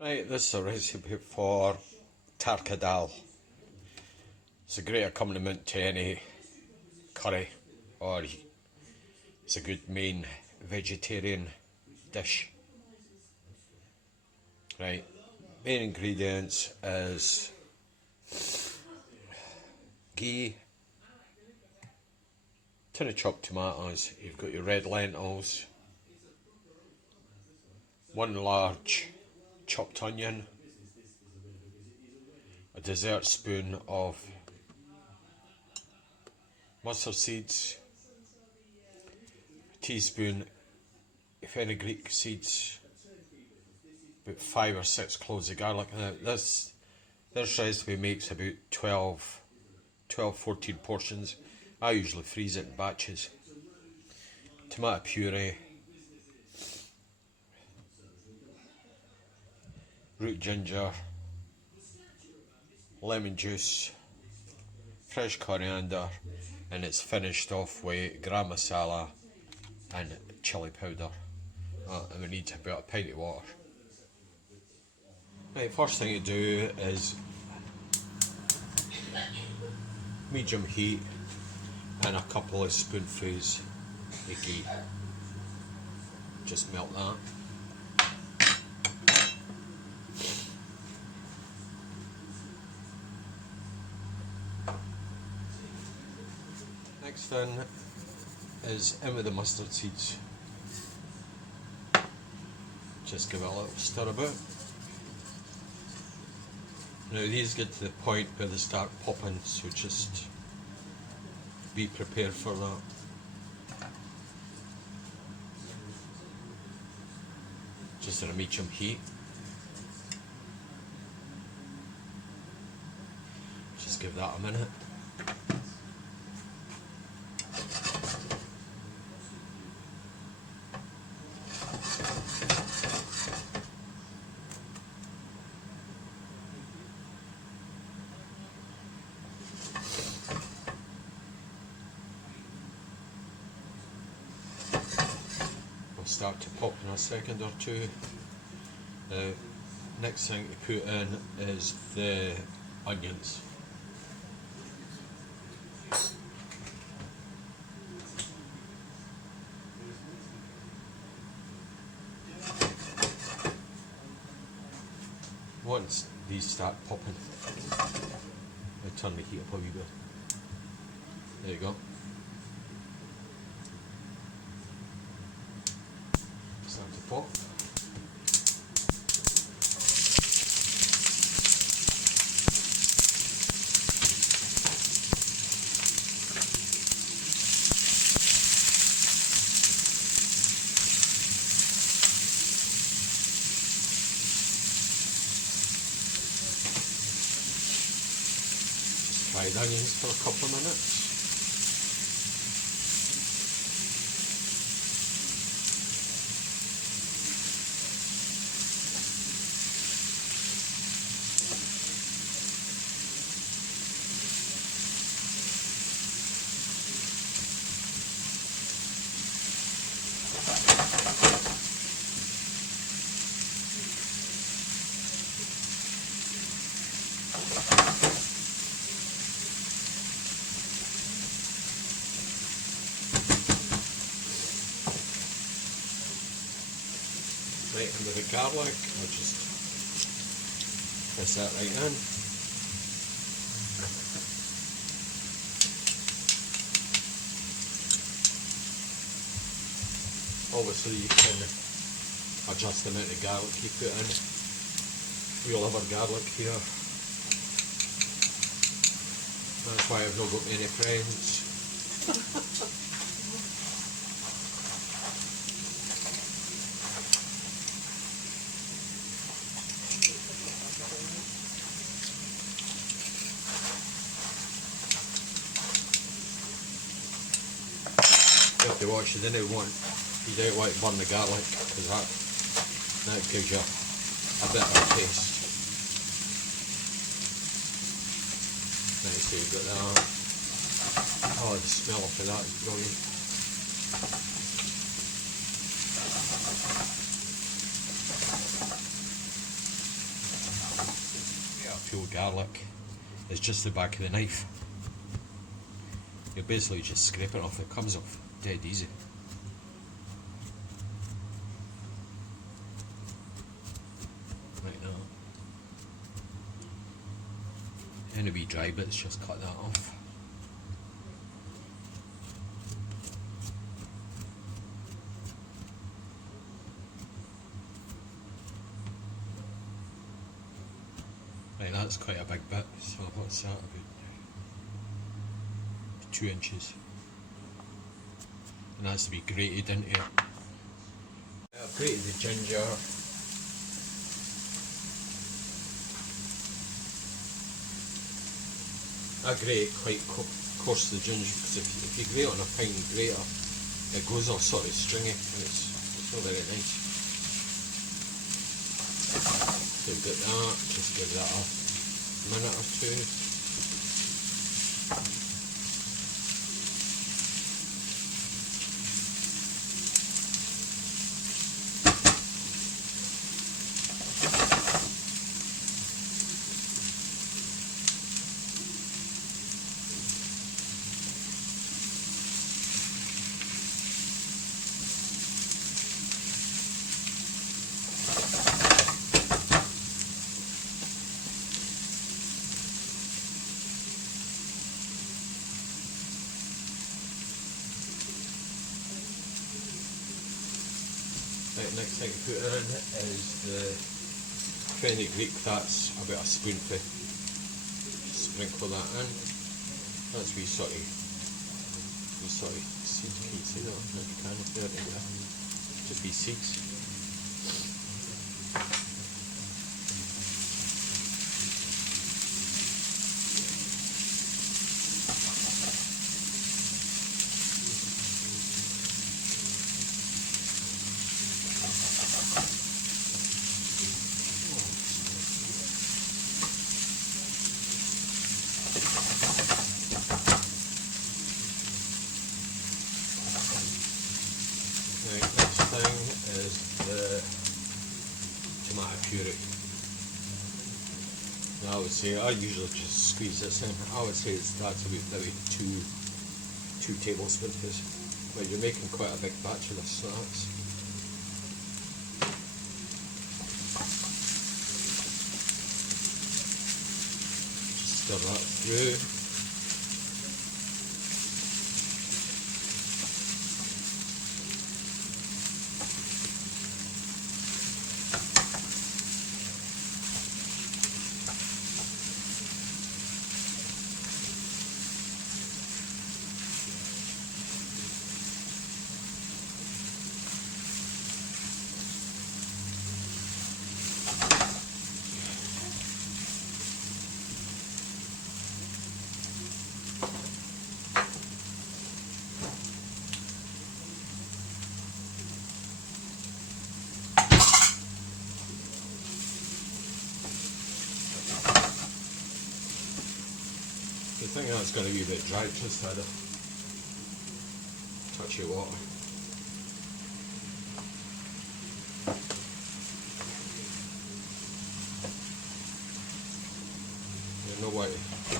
Right, this is a recipe for Tarka Dal. It's a great accompaniment to any curry, or it's a good main vegetarian dish. Right, main ingredients is ghee, tin of chopped tomatoes, you've got your red lentils, one large chopped onion, a dessert spoon of mustard seeds, a teaspoon fenugreek seeds, about 5 or 6 cloves of garlic. Now this recipe makes about 14 portions. I usually freeze it in batches. Tomato puree, root ginger, lemon juice, fresh coriander, and it's finished off with garam masala and chili powder. And we need about a pint of water. Right, first thing you do is medium heat and a couple of spoonfuls of ghee. Just melt that. Next thing is in with the mustard seeds. Just give it a little stir about. Now these get to the point where they start popping, so just be prepared for that. Just at a medium heat. Just give that a minute. Start to pop in a second or two. The next thing to put in is the onions. Once these start popping, I turn the heat up a wee bit. There you go. Start to pop. Just fry the onions for a couple of minutes. Right, and with the garlic, I'll just press that right in. Obviously you can adjust the amount of garlic you put in. We all have our garlic here. That's why I've not got many friends. You have to watch, you don't want to burn the garlic, because that gives you a better taste. Right, so you've got that. Oh, the smell of that is brilliant. full garlic is just the back of the knife. You're basically just scraping it off, it comes off dead easy. Like that. Any wee dry bits, just cut that off. Right, that's quite a big bit, so what's that, about 2 inches. And that's to be grated into it. I've grated the ginger. I grate quite coarse the ginger, because if you grate on a fine grater, it goes all sort of stringy and it's not very nice. So we've got that, just give that a minute or two. Right, next thing to put in is the fenugreek. That's about a spoonful. Sprinkle that in. That's wee sort of seeds. Can you see that? No, you can if they're in there. Just wee seeds. Right, next thing is the tomato puree. Now I would say, I usually just squeeze this in. I would say that's about maybe two tablespoons, but you're making quite a big batch of this, so that's just stir that through. I think that's going to be a bit dry, just had a touch of water. There's no way to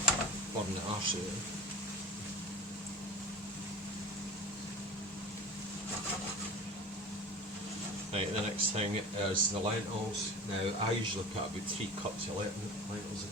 burn the arse of it. Right, the next thing is the lentils. Now I usually put about 3 cups of lentils in this.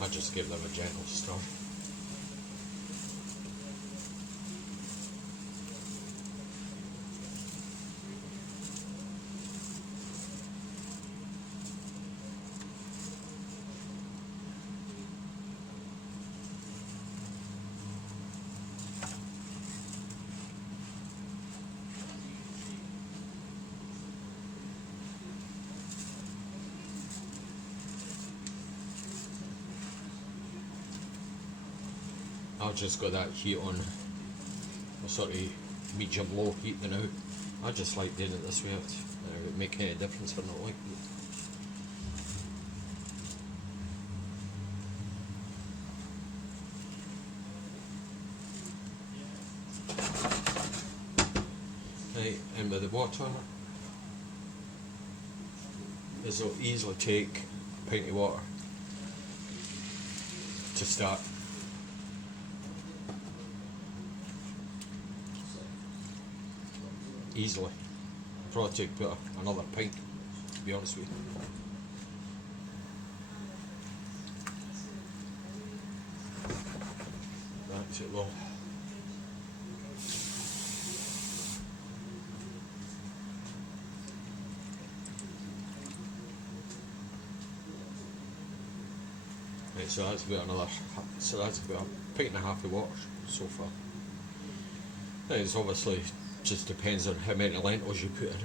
I'll just give them a gentle stir. I've just got that heat on a sort of medium low heat now. I just like doing it this way. It would make any difference or not like it. Right, and with the water, this will easily take a pint of water to start. Easily. Probably take about another pint, to be honest with you. That's it well. Right, so that's about another, so that's about a pint and a half of water so far. Now it's obviously just depends on how many lentils you put in,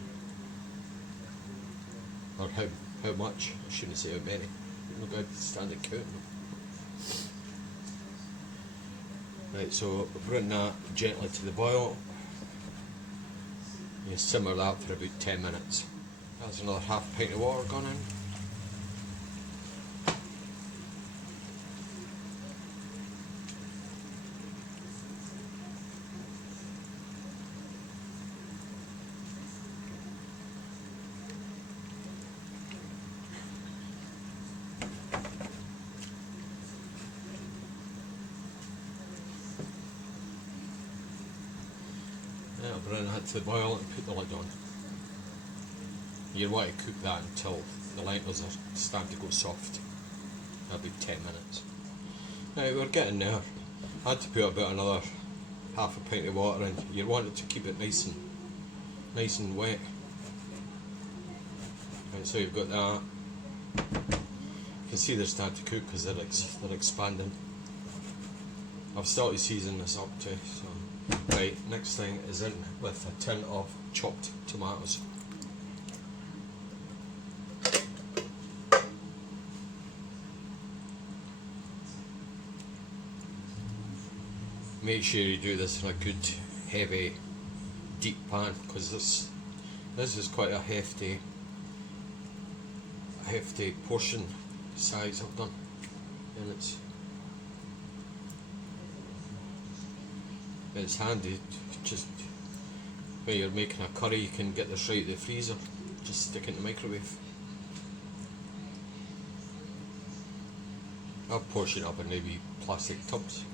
or how much. I shouldn't say how many. I'm not going to stand and count them. Right, so bring that gently to the boil. You simmer that for about 10 minutes. That's another half pint of water gone in. I'll bring that to the boil and put the lid on. You want to cook that until the lentils are starting to go soft. That'll be 10 minutes. Right, we're getting there. I had to put about another half a pint of water in. You want it to keep it nice and wet. Right, so you've got that. You can see they're starting to cook because they're expanding. I've started seasoning this up too. So. Right, next thing is in with a tin of chopped tomatoes. Make sure you do this in a good, heavy, deep pan, because this is quite a hefty portion size I've done, and it's handy. Just when you're making a curry, you can get this right in the freezer. Just stick it in the microwave. I'll portion it up in maybe plastic tubs.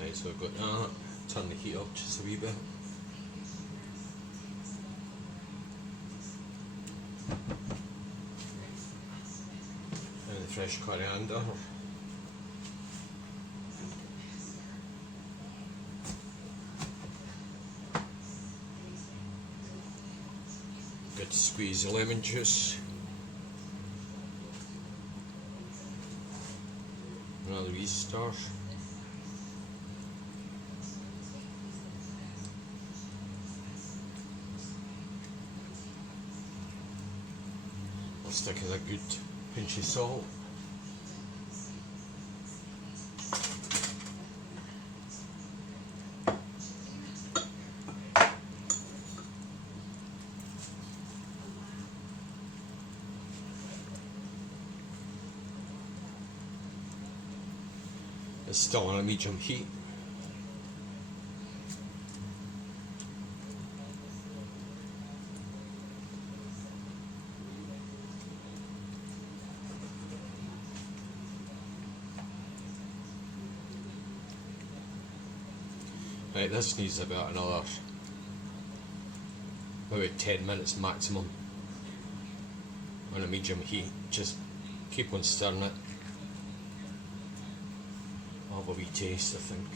Right, so I've got that. Turn the heat up just a wee bit. Fresh coriander. Good squeeze of lemon juice. Another wee stir. I'll stick in a good pinch of salt. It's still on a medium heat. Right, this needs about another maybe 10 minutes maximum on a medium heat. Just keep on stirring it. I'll have a wee taste, I think.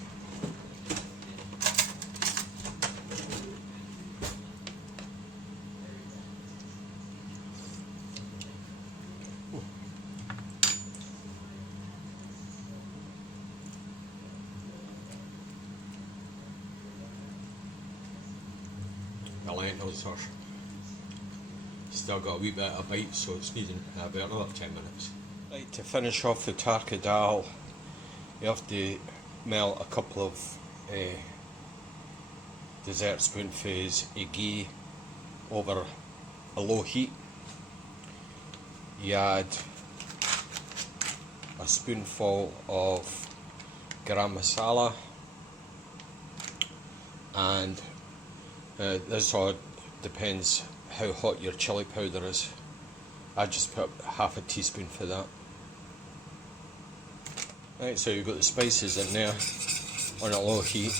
The lentils are Still got a wee bit of bite, so it's needing about another 10 minutes. Right, to finish off the Tarka Dal, you have to melt a couple of dessert spoonfuls of ghee over a low heat. You add a spoonful of garam masala, and this all depends how hot your chili powder is. I just put half a teaspoon for that. Right, so you've got the spices in there on a low heat.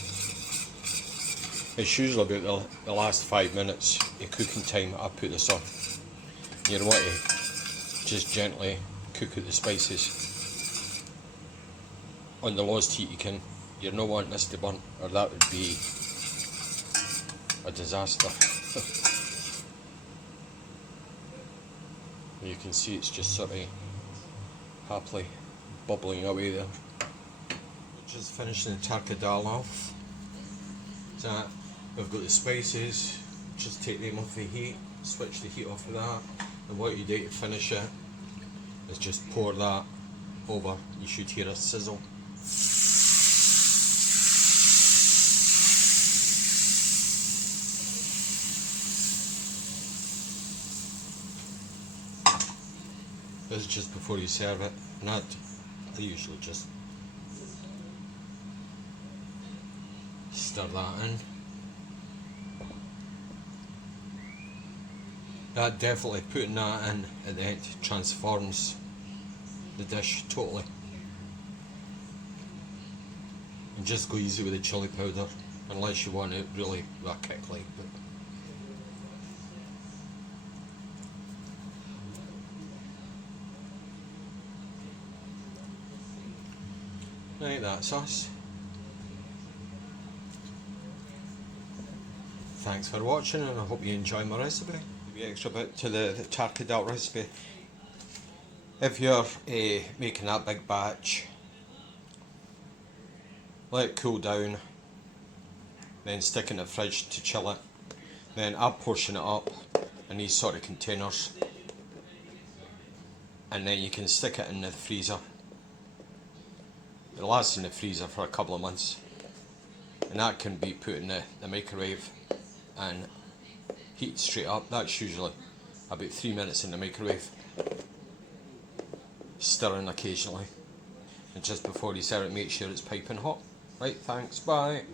It's usually about the last 5 minutes of cooking time I put this on. You want to just gently cook out the spices. On the lowest heat you're not wanting this to burn, or that would be a disaster. You can see it's just sort of happily bubbling away there. Just finishing the Tarka Dal off. So we've got the spices, just take them off the heat, switch the heat off of that, and what you do to finish it is just pour that over. You should hear a sizzle. This is just before you serve it, and I usually just stir that in. That definitely, putting that in at the end transforms the dish totally. And just go easy with the chili powder, unless you want it really with a kick like. Right, that's us. Thanks for watching, and I hope you enjoy my recipe. Maybe extra bit to the Tarka Dal recipe. If you're making that big batch, let it cool down, then stick it in the fridge to chill it. Then I portion it up in these sort of containers, and then you can stick it in the freezer. It lasts in the freezer for a couple of months, and that can be put in the microwave and heat straight up. That's usually about 3 minutes in the microwave, stirring occasionally, and just before you serve it, make sure it's piping hot. Right, thanks, bye.